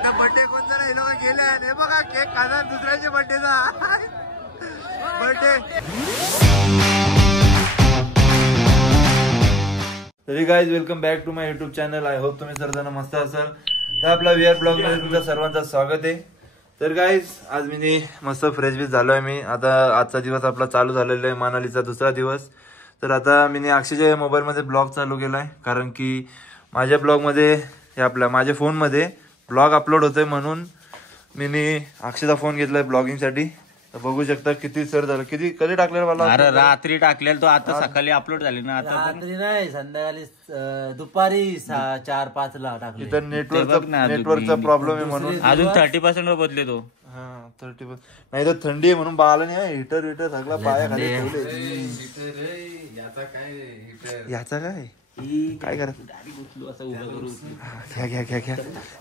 आता बर्थडे कोणता नाही लोक गेले हे बघा केक खाणार दुसऱ्याच्या बर्थडेचा बर्थडे. तरी guys welcome back to my YouTube channel. I hope तुम्ही सर्वजण मस्त असाल. तर आपला VR ब्लॉग मध्ये तुमच्या सर्वांचं स्वागत आहे. तर गाईज आज मी मस्त फ्रेश बीच झालोय. मी आता आजचा दिवस आपला चालू झालेला आहे, मनालीचा दुसरा दिवस. तर आता मी अक्षयच्या मोबाईल मध्ये ब्लॉग चालू केलाय, कारण की माझ्या ब्लॉग मध्ये आपल्या माझ्या फोन मध्ये ब्लॉग अपलोड होतोय, म्हणून मी अक्षयचा फोन घेतलाय ब्लॉगिंग साठी. तर बघू शकता किती सर झालं, किती कधी टाकलेला मला. अरे रात्री टाकलेला तो, आता सकाळी अपलोड झाली ना. आता रात्री नाही, संध्याकाळी दुपारी 4-5 ला टाकले. इथं नेटवर्कचा प्रॉब्लेम आहे म्हणून अजून 30% वर बदले तो. हा 30% नाही तर थंडी आहे म्हणून बाळाला नाही हिटर सगळा पाया खाली ठेवले. याचा काय करा घ्या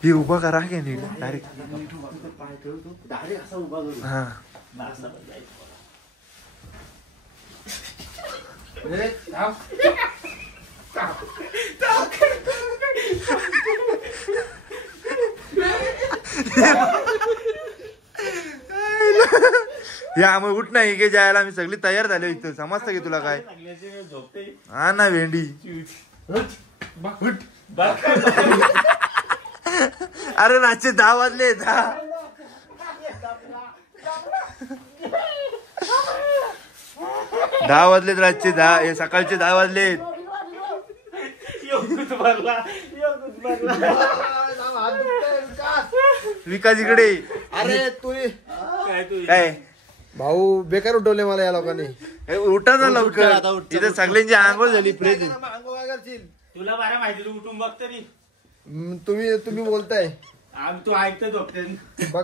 ही उभा करा घ्या नीट डायरेक्ट. हा या मग उठ नाही की जायला आम्ही सगळी तयार झालो इथं. समजतं की तुला काय. हा ना भेंडी. अरे रातचे 10 वाजले. 10 वाजलेत रातचे 10. हे सकाळचे 10 वाजलेत. विकास इकडे. अरे तू काय भाऊ बेकार उठवले मला या लोकांनी. उठा ना लवकर, इथे सगळ्यांची आंघोळ झाली. फ्रेश तुला बरं माहिती, तू उठून बघ तरी. तुम्ही बोलताय तू ऐकतो झोपते बघ.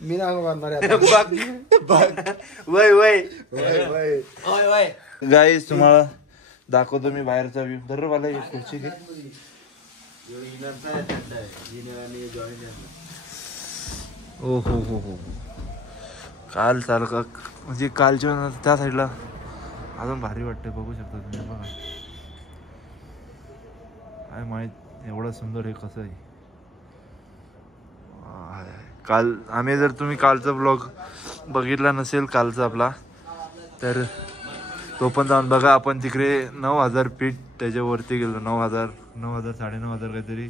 मी ना मारणार वय गाईस तुम्हाला दाखवतो मी बाहेरचा व्ह्यू. दर मला खुर्ची घे. ओ हो काल सारखं म्हणजे कालच्या त्या साईडला अजून भारी वाटतंय. बघू शकता तुम्ही. बघा काय माहित एवढं सुंदर हे कसं आहे. काल आम्ही जर तुम्ही कालचा ब्लॉग बघितला नसेल कालचा आपला, तर तो पण जाऊन बघा. आपण तिकडे 9000 फीट त्याच्यावरती गेलो. 9000 9,000 काहीतरी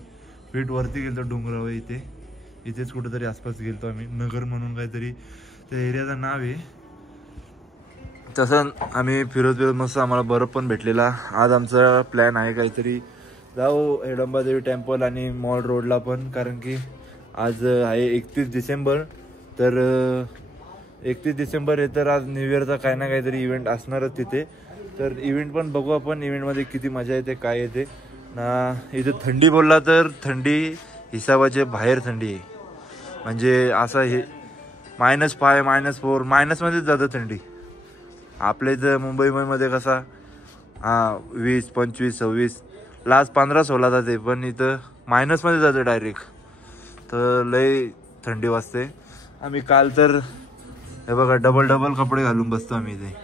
फीट वरती गेलो डोंगरावर. इथेच कुठेतरी आसपास गेलतो आम्ही. नगर म्हणून काहीतरी त्या एरियाचं नाव आहे. तसं आम्ही फिरत मस्त आम्हाला बर्फ पण भेटलेला. आज आमचा प्लॅन आहे काहीतरी जाऊ हेडंबादेवी टेम्पल आणि मॉल रोडला पण, कारण की आज आहे 31 डिसेंबर. तर 31 डिसेंबर आहे, तर आज न्यू इयरचा काही ना काहीतरी इव्हेंट असणारच तिथे. तर इव्हेंट पण बघू आपण. इव्हेंटमध्ये किती मजा येते काय येते ना. इथे थंडी बोलला तर थंडी हिसाबाचे बाहेर थंडी आहे. म्हणजे असं हे -5 -4 मायनसमध्येच जातं थंडी. आपल्या इथं मुंबईमध्ये कसा 20 25 26 लास्ट 15-16 जाते, पण इथं मायनसमध्ये जातं डायरेक्ट. तर लय थंडी वाजते. आम्ही काल तर हे बघा डबल कपडे घालून बसतो आम्ही इथे.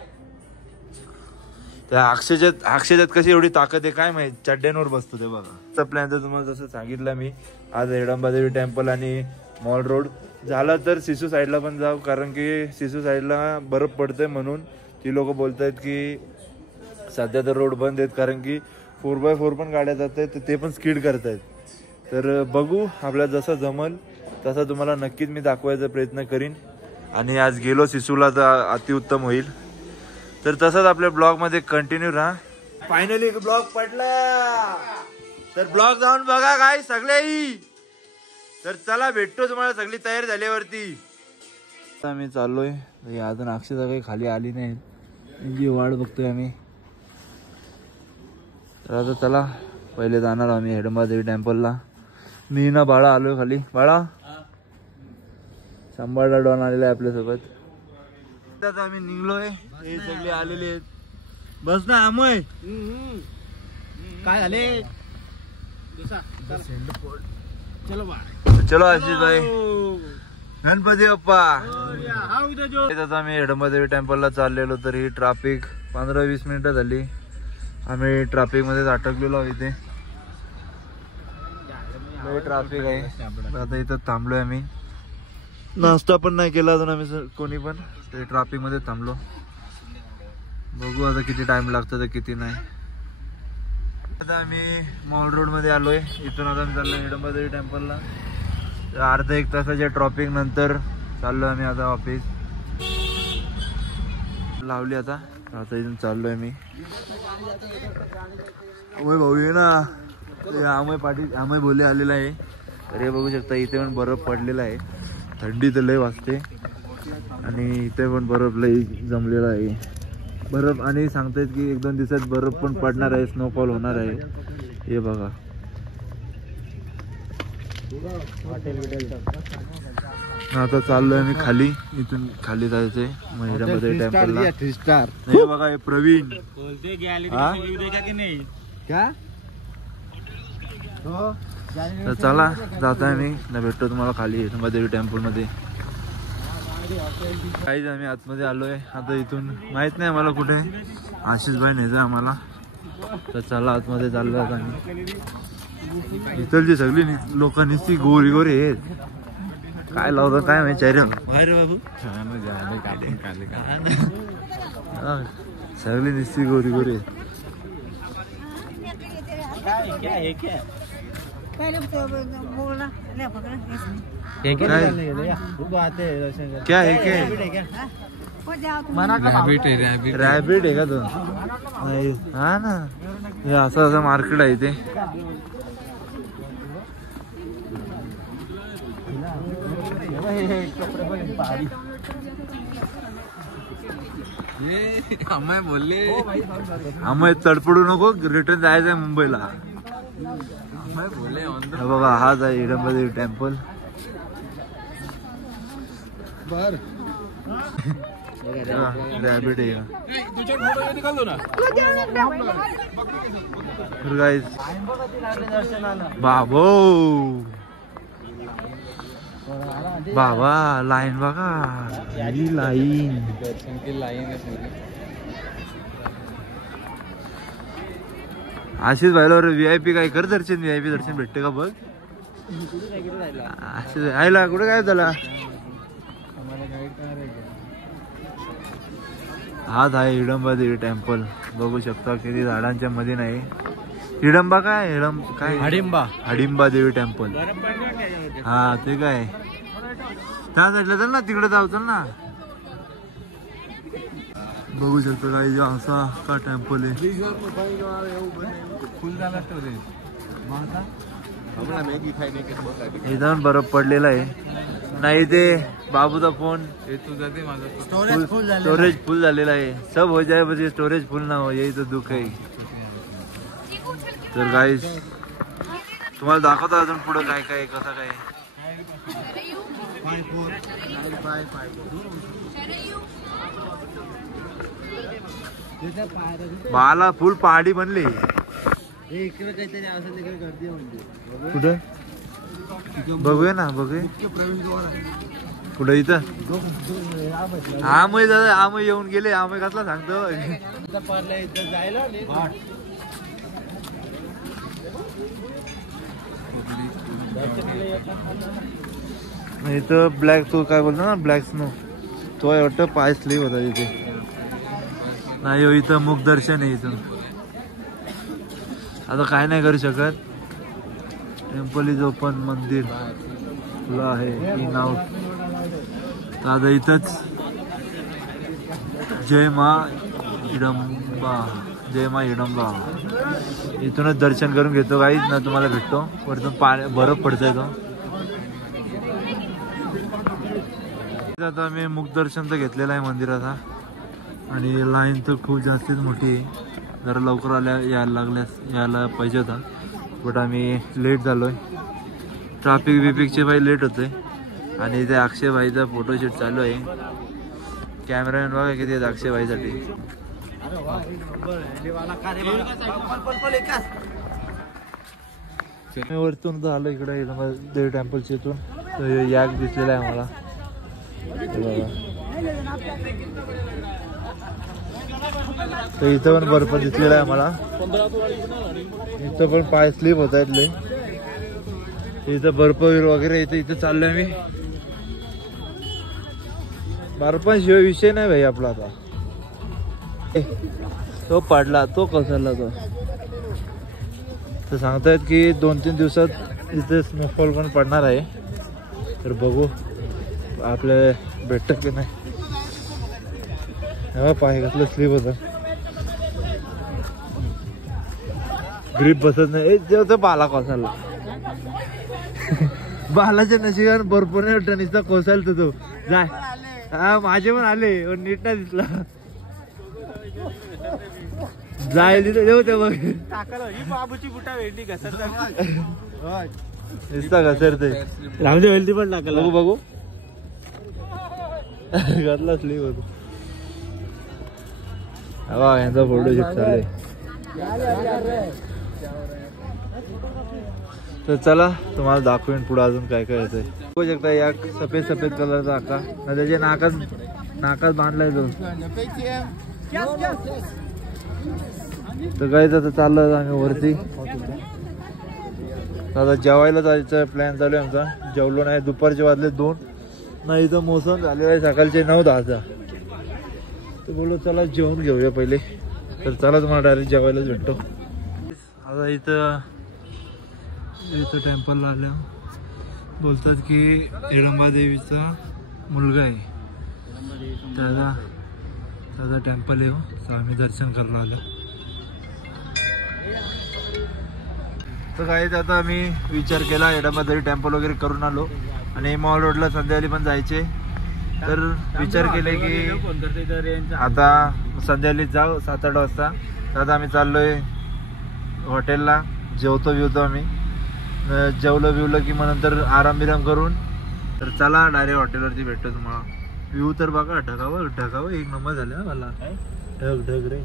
त्या अक्षयच्यात कशी एवढी ताकद आहे काय माहित, चड्ड्यांवर बसतो ते बघा. प्लॅन तर तुम्हाला जसं सांगितलं मी, आज हेडंबादेवी टेम्पल आणि मॉल रोड झाला तर सिसू साईडला पण जाऊ, कारण की सिसू साईडला बर्फ पडतंय म्हणून ती लोक बोलत आहेत की सध्या तर रोड बंद आहेत, कारण की 4x4 पण गाड्या जात आहेत, ते पण स्किड करत आहेत. तर बघू आपल्याला जसं जमल तसं तुम्हाला नक्कीच मी दाखवायचा प्रयत्न करीन. आणि आज गेलो सिसूला तर अतिउत्तम होईल. तर तसंच आपल्या ब्लॉग मध्ये कंटिन्यू राहा. फायनली ब्लॉग पडला, तर ब्लॉग जाऊन बघा काय सगळेही. तर चला भेटतो तुम्हाला सगळी तयार झाल्यावरती. आम्ही चाललोय. अजून अक्षता काही खाली आली नाही, जी वाट बघतोय आम्ही. तर आता चला पहिले जाणार आम्ही हेडंबादेवी टेम्पलला. मी ना बाळा आलोय खाली. बाळा सांभाळला डॉन आलेला आहे आपल्यासोबत. आता आम्ही निघलोय, हे सगळे आलेले आहेत. बस ना अमोय काय झाले. चलो आशिष भाई, गणपती बाप्पा. आता आम्ही हेडंबादेवी टेम्पलला चाललेलो, तर ही ट्रॅफिक 15-20 मिनिटं झाली. आम्ही ट्रॅफिक मध्येच अटकलेलो इथे. लय ट्रॅफिक आहे. आता इथं थांबलोय आम्ही. नाश्ता पण नाही केला अजून आम्ही कोणी पण. ते ट्रॅफिक मध्ये थांबलो. बघू आता किती टाइम लागतो तर किती नाही. आता आम्ही मॉल रोड मध्ये आलोय. इथून आता आम्ही चाललोय हिडंबादेवी टेम्पलला. अर्धा एक तासाच्या ट्रॅफिक नंतर चाललोय आम्ही आता ऑफिस लावली. आता इथून चाललोय मी. अमय भाऊ ये ना. अमय पाटील अमय बोले आलेला आहे. तर हे बघू शकता इथे पण बर्फ पडलेला आहे. थंडी तर लय वाजते आणि इथे पण बर्फ लय जमलेला आहे. बर्फ आणि सांगतायत की 1-2 दिवसात बर्फ पण पडणार आहे. स्नोफॉल होणार आहे. हे बघा. आता चाललोय मी खाली. इथून खाली जायचंय हिडंबादेवी टेम्पलला. हे बघा हे प्रवीण. तर चला जाताय मी भेटतो तुम्हाला खाली हिडंबादेवी टेम्पल मध्ये. काहीच आम्ही आतमध्ये आलोय. आता इथून माहित नाही आम्हाला कुठे. आशिष भाई न्यायचं आम्हाला. तर चला आतमध्ये चाललो आता आम्ही. इथलची सगळी लोक नुसती गोरी गोरी आहेत. काय लावतं काय माहिती रे बाहेर बाबू. सगळी नुसती गोरी गोरी आहेत. क्या है क्या रॅबिट आहे का तो. नाही हा ना. हे असं मार्केट आहे ते. अम्मा बोलले आम्ही तडपडू नको. रिटर्न जायचंय मुंबईला. बोलले बघा हाच आहे हिडंबादेवी टेम्पल. रॅबिट आहे बाबो. बाबा लाईन बघा. ही लाईन आशिष भाईला VIP काय कर दर्शन. VIP दर्शन भेटते का बघ. आशिष आईला कुठे काय झाला. हाच आहे हिडंबादेवी टेम्पल. बघू शकता किती झाडांच्या मध्ये नाही. हिडंबा काय काय हडिंबा देवी टेम्पल. हा ते काय त्या साईडला चल ना. तिकडे जाऊ चल ना. बघू शकतो काही असा का टेम्पल आहे. इथं बर्फ पडलेला आहे. नाही ते बाबूचा फोन स्टोरेज फुल झालेला आहे. सब हो जाए बस स्टोरेज फुल ना हो. यही तो दुःख आहे. तर गाईस तुम्हाला दाखवतो अजून पुढे काय काय कसं काय. बाला फुल पहाडी बनली. कुठे बघूया ना. बघूया कुठे इथं. आमय दादा आमय येऊन गेले. आमय कसला सांगतो. इथं ब्लॅक तो काय बोलतो ना ब्लॅक स्नो तो वाटतं पाय स्लीप होता तिथे. नाही हो इथं मुख दर्शन आहे. इथून आता काय नाही करू शकत. Temple is open. मंदिर खुलं आहे. In out. तर आता इथंच जय मा हिडंबा. जय मा हिडंबा. इथूनच दर्शन करून घेतो काहीच ना. तुम्हाला भेटतो वरतून पाणी बर्फ पडतोय तो. आता मी मुख दर्शन तर घेतलेलं आहे मंदिराचा. आणि लाईन तर खूप जास्तीच मोठी आहे. जरा लवकर यायला पाहिजे होता. बट आम्ही लेट झालोय. ट्रॅफिक बिपिकचे भाई लेट होते. आणि इथे अक्षय भाईचा फोटोशूट चालू आहे. कॅमेरामॅन बघा किती आहेत अक्षय भाईसाठी. वरतून तर आलो इकडे देवी टेम्पलच्या इथून. तर याक दिसलेला आहे आम्हाला. तर इथं पण बर्फ दिसलेला आहे आम्हाला. इथं पण पाय स्लिप होत आहेत. इथं बर्फ वगैरे इथं इथं चाललोय मी. बर्फाशिवाय विषय नाही भाई आपला आता. तो पडला तो कोसळला तो. तर सांगतायत की 2-3 दिवसात इथे स्नोफॉल पण पडणार आहे. तर बघू आपल्याला भेटत की नाही. पाय घातलं स्लीप होतं, ग्रीप बसत नाही. जेव्हा बाला कोसळला. बालाच्या नशिबात भरपूर टेनिसचा कोसळतो तो. जाय हा माझे पण आले नीट नाही दिसला. जाय तिथे देऊ ते बघ बाबूची बुटा वेळली दिसता घसरते. रामदेव वेल्दी पण टाकला. बघू बघू घातला स्लीप होतो. हवा यांचा फोटोशूट चालू. तर चला तुम्हाला दाखवेन पुढे अजून काय काय येतंय. बघू शकता या सफेद सफेद कलरचा आका त्याच्या नाकात बांधलाय तो. तर काय आता चाललं आम्ही वरती. आता जेवायला जायचं प्लॅन चालू आहे आमचा. जेवलो नाही, दुपारचे वाजले 2 नाही. इथं मोसम झालेला आहे सकाळचे 9-10चा. तर बोललो चला जेवून घेऊया पहिले. तर चला तुम्हाला डायरेक्ट जेवायलाच भेटतो. आता इथं टेम्पलला आल्या बोलतात की हिडंबा देवीचा मुलगा आहे त्याचा टेम्पल आहे. तर आम्ही दर्शन करायला आलो. तर काहीच आता आम्ही विचार केला हिडंबा देवी टेम्पल वगैरे करून आलो आणि मॉल रोडला संध्याकाळी पण जायचे. तर विचार केले की आता संध्याकाळी जाऊ 7-8 वाजता. तर आता आम्ही चाललोय हॉटेलला. जेवतो बिवतो आम्ही. जेवलं बिवलं की मग नंतर आराम बिराम करून तर चला डायरेक्ट हॉटेलवरती भेटतो तुम्हाला. व्ह्यू तर बघा ढगावं एक नंबर झाले ना मला. ढग रे.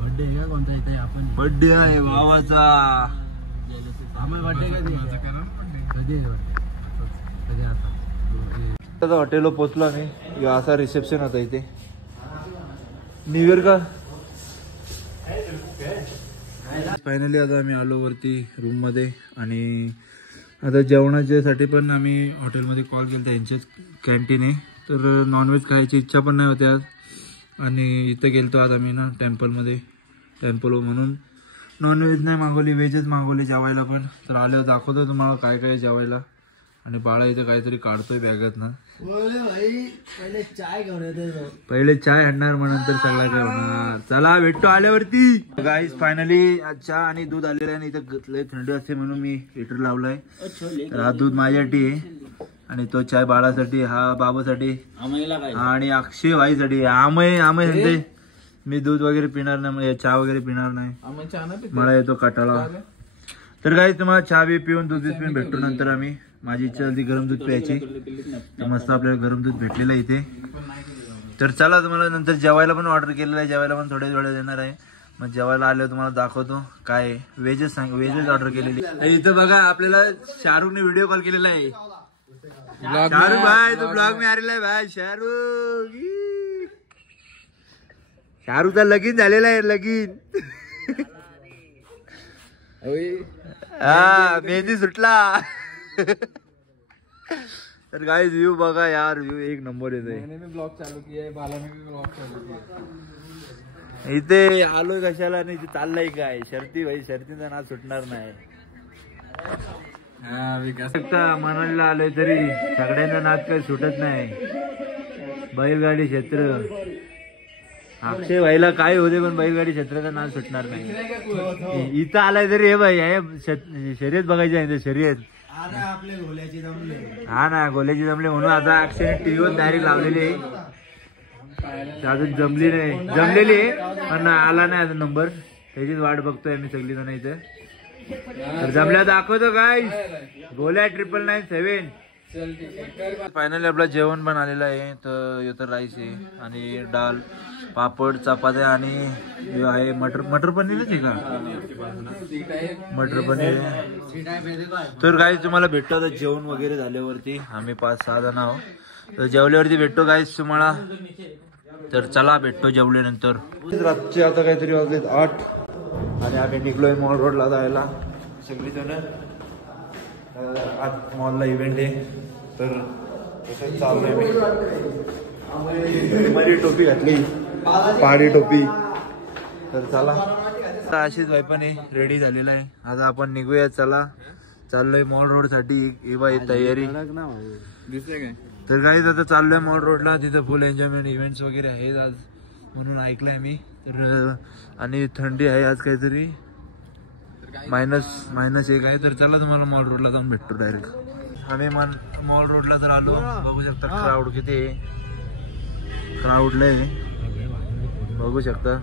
बर्थडे आहे का कोणता इथे आपण? बर्थडे आहे भावाचा. आता हॉटेलवर पोचलो आम्ही. असा रिसेप्शन होता इथे. न्यू इयर का फायनली आता आम्ही आलो वरती रूम मध्ये. आणि आता जेवणाच्यासाठी पण आम्ही हॉटेलमध्ये कॉल केला. त्यांच्याच कॅन्टीन आहे. तर नॉनव्हेज खायची इच्छा पण नाही होती आज. आणि इथं गेलतो आज आम्ही ना टेम्पल म्हणून नॉनव्हेज नाही मागवली, व्हेजच मागवली जेवायला पण. तर आल्यावर दाखवतो तुम्हाला काय काय जेवायला. आणि बाळा इथं काहीतरी काढतोय बॅगात ना. पहिले चाय आणणार मग नंतर सगळं काय होणार. चला भेटतो आल्यावरती. गाईस फायनली चहा आणि दूध आलेलं आहे. आणि इथं लय थंडी असते म्हणून मी हिटर लावलाय. तर हा दूध माझ्यासाठी आहे आणि तो चाय बाळासाठी, हा बाबासाठी आणि अक्षय भाईसाठी. आमय म्हणते मी दूध वगैरे पिणार नाही, चहा वगैरे पिणार नाही, मला येतो कटाळा. तर गाईस तुम्हाला चहा बी पिऊन दूध बी पिऊन भेटतो नंतर. आम्ही माझी इच्छा होती गरम दूध प्यायची. तर मस्त आपल्याला गरम दूध भेटलेलं इथे. तर चला तुम्हाला नंतर जेवायला पण ऑर्डर केलेलं आहे. जेवायला पण थोड्या वेळा देणार आहे. मग जेवायला आल्यावर तुम्हाला दाखवतो काय. व्हेजच ऑर्डर केलेली. इथं बघा आपल्याला शाहरुखने व्हिडिओ कॉल केलेला आहे. शाहरुख भाई तू ब्लॉग में आलेला आहे भाई. शाहरुखचा लगीन झालेला आहे. लगीन हा मेहंदी सुटला. तर गाइस व्ह्यू बघा यार. व्ह्यू एक नंबर येतोय. इथे आलोय कशाला नाही. इथे चाललंय काय शर्ती भाई. शर्तीचा नाच सुटणार नाही. मनालीला आलोय तरी सगळ्यांचा नाच काही सुटत नाही. बैलगाडी क्षेत्र अक्षय भाईला काय होते पण बैलगाडी क्षेत्राचा नाच सुटणार नाही. इथं आलाय तरी हे भाई हे शर्यत बघायची आहे. शर्यत हा ना गोल्याची जमले म्हणून आता अक्षय टीव्हीवर डायरेक्ट लावलेली आहे. अजून जमलेली आहे पण आला नाही अजून नंबर. त्याचीच वाट बघतोय आम्ही सगळी जण इथे. तर जमल्या दाखवतो काय. गोल्या 9997. फायनली आपलं जेवण पण आलेलं आहे. तर इथं राईस आहे आणि डाळ, पापड, चपात्या आणि आहे मटर पनीरच आहे का. मटर पनीर. तर गाईस तुम्हाला भेटतो आता जेवण वगैरे झाल्यावरती. आम्ही 5-6 जण आहोत. तर जेवल्यावरती भेटतो गाईस तुम्हाला. तर चला भेटतो जेवल्यानंतर. रातचे आता काहीतरी वाजलेत 8 आणि आम्ही निघलोय मॉल रोडला जायला सगळी जण. आज मॉलला इव्हेंट आहे तर तसंच चाललंय मी माझी टोपी घातली पहाडी टोपी तर चला आशिष भाई पण रेडी झालेला आहे आता आपण निघूया चला चाललोय मॉल रोड साठी तयारी तर काही आता चाललोय मॉल रोडला तिथं फुल एन्जॉयमेंट इव्हेंट्स वगैरे आहेत आज म्हणून ऐकलंय मी तर आणि थंडी आहे आज काहीतरी -1 आहे तर चला तुम्हाला मॉल रोडला जाऊन भेटतो डायरेक्ट आणि मॉल रोडला जर आलो बघू शकता क्राऊड किती आहे क्राऊड लय बघू शकता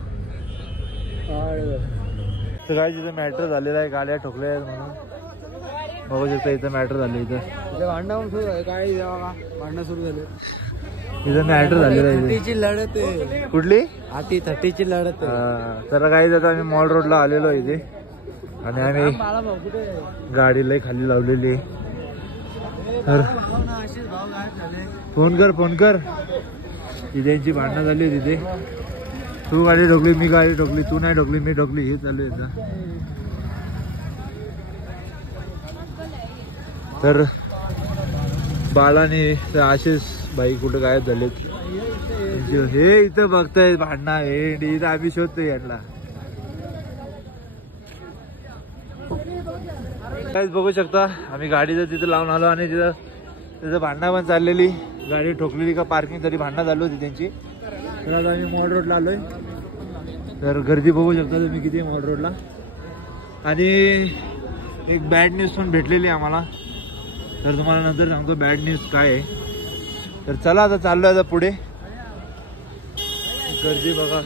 तर काय तिथं मॅटर झालेला आहे गाड्या ठोकल्या आहेत म्हणून बघू शकता इथं मॅटर झाले इथं भांडण सुरू आहे काय भांडणं सुरू झाले इथं मॅटर झालेलं आहे 30ची लढत आहे कुठली 30ची लढत तर काही आता आम्ही मॉल रोडला आलेलो इथे आणि आम्ही गाडीला खाली लावलेली तर फोन कर तिथे यांची भांडणं झाली तिथे तू गाडी ठोकली मी गाडी ठोकली तू नाही ठोकली मी ठोकली हे चालू आहे तर बालाने आशिष भाई कुठे गायब झालेत हे इथं बघताय भांडणं हे इथं आम्ही शोधतोय यांना काहीच बघू शकता आम्ही गाडीचं तिथं लावून आलो आणि तिथं भांडणं पण चाललेली गाडी ठोकलेली का पार्किंग तरी भांडणं चालू होती त्यांची तर आता आम्ही मॉल रोडला आलोय तर गर्दी बघू शकता तुम्ही किती मॉल रोडला आणि एक बॅड न्यूज पण भेटलेली आम्हाला तर तुम्हाला नंतर सांगतो बॅड न्यूज काय आहे तर चला आता चाललोय आता पुढे गर्दी बघा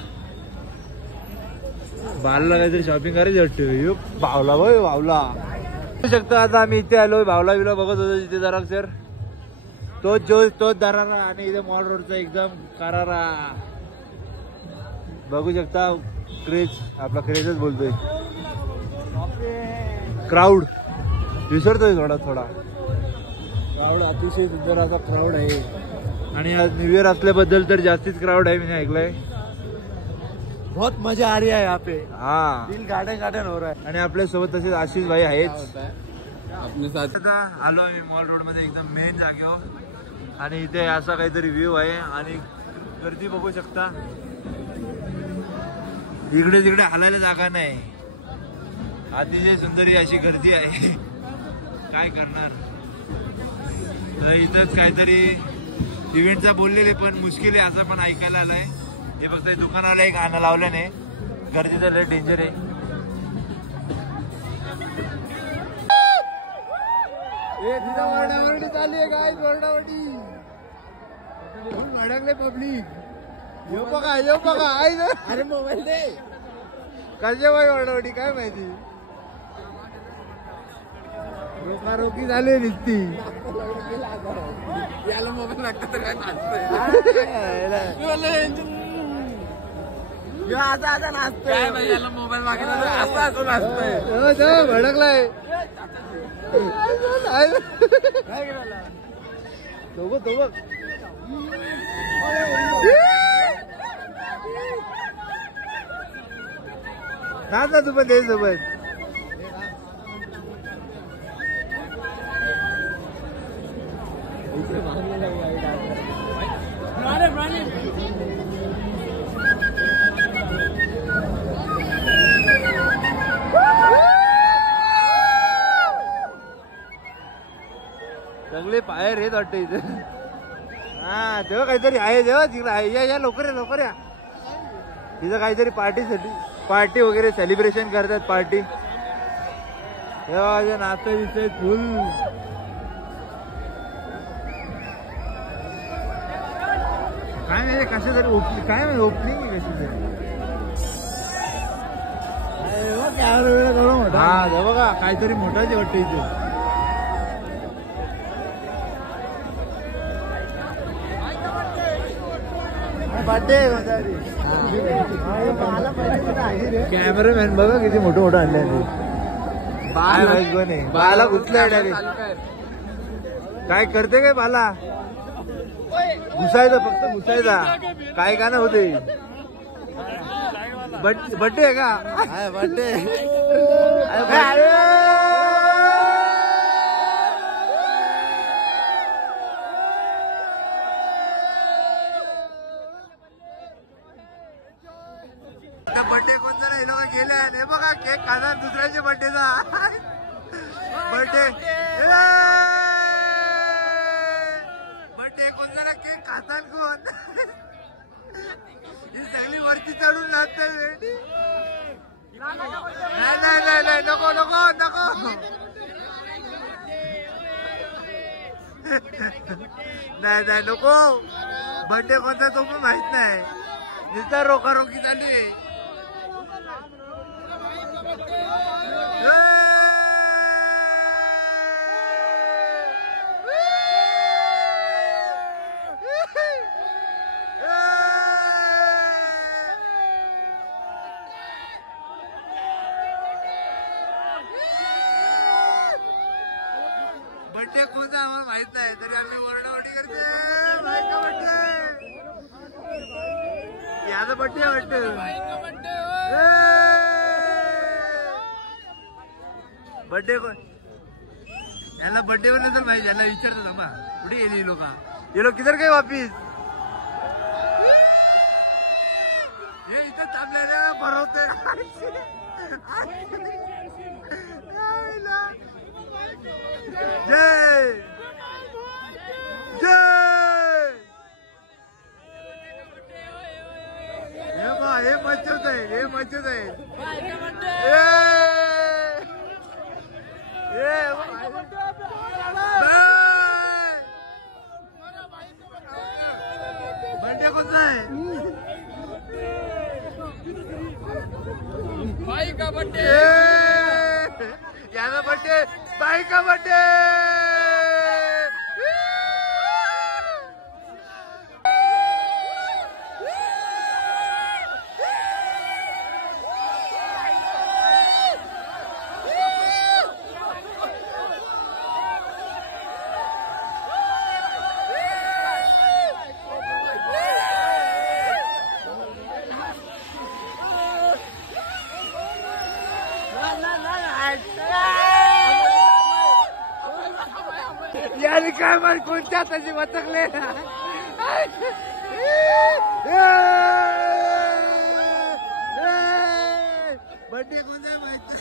बालला काहीतरी शॉपिंग करायची वाटतं भावला भाई भावला बघू शकता आता आम्ही इथे आलोय भावला बिवला बघत होतो तिथे जरा सर तोच दरारा आणि इथे मॉल रोडचा एकदम करारा बघू शकता क्रेज आपला क्रेजच बोलतोय क्राऊड विसरतोय थोडा क्राऊड अतिशय सुंदर असा क्राऊड आहे आणि आज न्यू इयर असल्याबद्दल तर जास्तीच क्राऊड आहे मी ऐकलंय बहुत मजा आ रही है यहाँ पे हा दिल गार्डन हो रहा है आणि आपल्या सोबत तसेच आशिष भाई आहेत अपने साथ आलो आम्ही मॉल रोड मध्ये एकदम मेन जागेवर आणि इथे असा काहीतरी व्ह्यू आहे आणि गर्दी बघू शकता इकडे तिकडे हालायला जागा नाही अतिशय सुंदर अशी गर्दी आहे काय करणार तर इथंच काहीतरी इव्हेंटचा बोललेले पण मुश्किल आहे असं पण ऐकायला आलंय हे फक्त दुकानाला एक गाणं लावल्याने गर्दीचं लय डेंजर आहे वरडावरडी चालली आहे काय वरडावरडी भडकले पब्लिक येऊ बघा आई अरे मोबाईल दे कशा बाई वरडावरडी काय माहिती रोकारोकी झाली नुसती याला मोबाईल लागतं तर काय नाचतंय आता नाचतोय काय याला मोबाईल मागितला असं नाचतोय भडकलाय तो बघ ना तू पण त्याच्यासोबत सगळे बाहेर येत वाटतं इथे हा तेव्हा काहीतरी आहे तेव्हा तिकडे आहे या लवकर या तिथं काहीतरी पार्टी वगैरे सेलिब्रेशन करतात पार्टी तेव्हा नाचत दिसतंय फुल काय माहिती कशासाठी ओपनिंग काय माहिती ओपनिंग कशासाठी हा बघा काहीतरी मोठाच वाटतं इथे कॅमेरामॅन बघा किती मोठं आणले बाला घुसलाय काय करते काय बाला घुसायचा फक्त घुसायचा काय गाणं होते बर्थडे आहे का बर्थडे गेले हे बघा केक खाणार दुसऱ्याच्या बर्थडेचा बर्थडे बर्थडे कोणता केक खातात कोण ही सगळी वरती चढून लागते नाही नाही नाही नाही नको नको नको नाही नाही नको बर्थडे कोणता तो पण माहित नाही नुसता रोखारोखी चालू आहे बर्थडे कोणता आम्हाला माहित नाही तरी आम्ही ओरडाओरडी करते बायका बर्थडे याचा बर्थडे वाटत बर्थडे कोण याला बर्थडे पण नसेल माहिती याला विचारतो थांबा कुठे गेली ही लोक ये लोक किधर गए वापिस हे इथं थांबले रे भरवते जय जय हे मच्छत आहे हे मच्छत आहे बर्थडे कोणता आहे भाई का बर्थडे याचा बर्थडे भाई का बर्थडे यार काय मार कोणत्या त्याची वचकले बर्थडे कोणता माहिती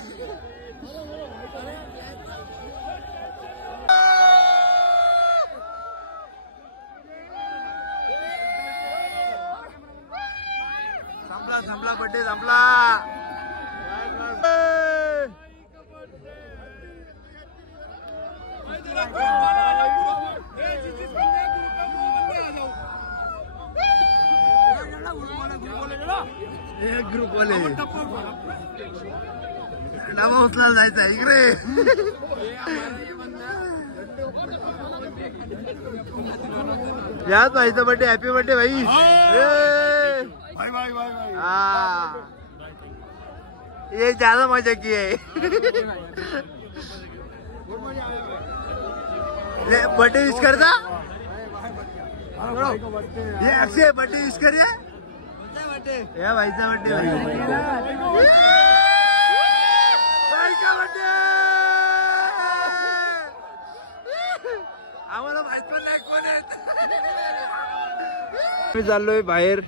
संपला संपला बर्थडे संपला ग्रुप वाले डबा उचलायला जायचा इकडे याच भाईचा बर्थडे हॅपी बर्थडे भाई हाँ ये ज्यादा मजा की है बर्थडे विश करता ये अक्षय बर्थडे विश करिए या भाईचा बर्थडे भाई का बर्थडे आम्हाला माहित पण नाही कोण आहे मी चाललोय बाहेर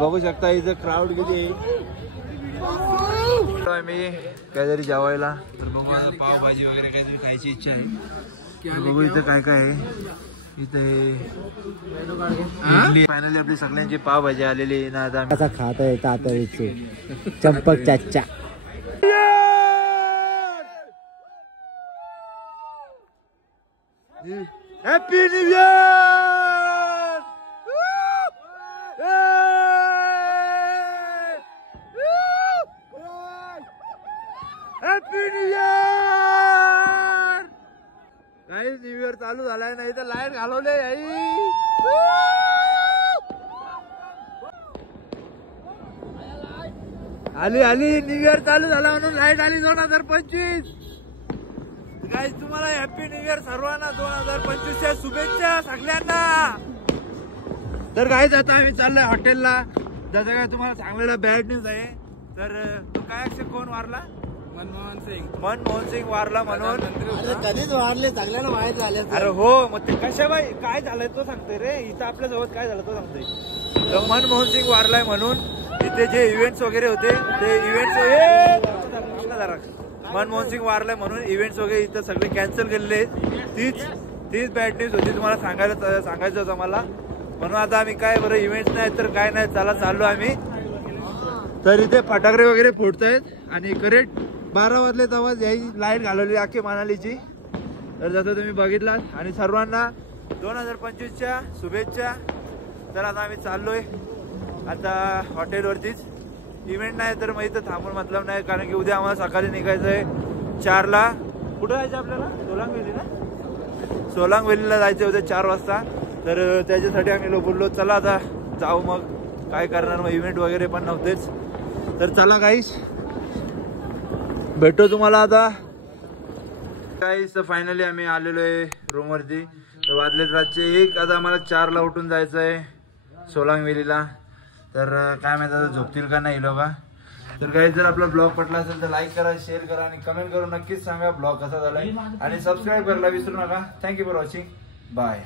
बघू शकता इथं क्राऊड किती आहे मी काहीतरी जेवायला तर बघू पावभाजी वगैरे काहीतरी खायची इच्छा आहे बघू इथं काय काय आहे इथे फायनली आपली सगळ्यांची पावभाजी आलेली ना आता कसा खाता येतं आता Champak Chacha happy new year happy new year काही न्यू इयर चालू झालाय नाही तर लाईट घालवले आली आली न्यू इयर चालू झाला म्हणून लाईट आली 2025 गाईज तुम्हाला हॅपी न्यू इयर सर्वांना 2025 च्या शुभेच्छा सगळ्यांना तर गाईज आता आम्ही चाललोय हॉटेलला ज्याचा काय तुम्हाला चांगलेला बॅड न्यूज आहे तर तो काय अक्षय कोण वारला मनमोहन सिंग वारला म्हणून कधीच वाढले सगळ्यांना माहित झाले अरे हो मग ते कशा बाई काय झालंय तो सांगतोय रे इथं आपल्या जवळ काय झालं तो सांगतोय तर मनमोहन सिंग वारलाय म्हणून इथं इथे जे इव्हेंट्स वगैरे होते ते इव्हेंट्स मनमोहन सिंग वारलाय म्हणून इव्हेंट्स वगैरे इथं सगळे कॅन्सल केलेले. तीच बॅड न्यूज होती तुम्हाला सांगायचं होतं मला. म्हणून आता आम्ही काय बरं इव्हेंट्स नाही तर काय नाही, चला चाललो आम्ही. तर इथे फटाकडे वगैरे फोडतायत आणि करेक्ट 12 वाजले तेव्हा याही लाईट घालवली अख्खी मनालीची. तर जसं तुम्ही बघितलात आणि सर्वांना 2025च्या शुभेच्छा. तर आता आम्ही चाललोय आता हॉटेलवरतीच. इव्हेंट नाही तर मग इथं थांबून मतलब नाही, कारण की उद्या आम्हाला सकाळी निघायचं आहे 4ला. कुठं जायचं आपल्याला? सोलांग ना, सोलांग व्हॅलीला जायचं उद्या 4 वाजता. तर त्याच्यासाठी आम्ही बोललो चला आता जाऊ. मग काय करणार, मग इव्हेंट वगैरे पण नव्हतेच. तर चला गाईस भेटतो तुम्हाला आता. गाईस तर फायनली आम्ही आलेलो आहे रूमवरती. तर वाजलेत रातचे 1. आता आम्हाला 4ला उठून जायचं आहे सोलांग व्हॅलीला. तर काय माहिती आता झोपतील का नाही लोक. तर गाईस जर आपला ब्लॉग पटला असेल तर लाईक करा, शेअर करा आणि कमेंट करून नक्कीच सांगा ब्लॉग कसा झालाय. आणि सबस्क्राईब करायला विसरू नका. Thank you for watching. बाय.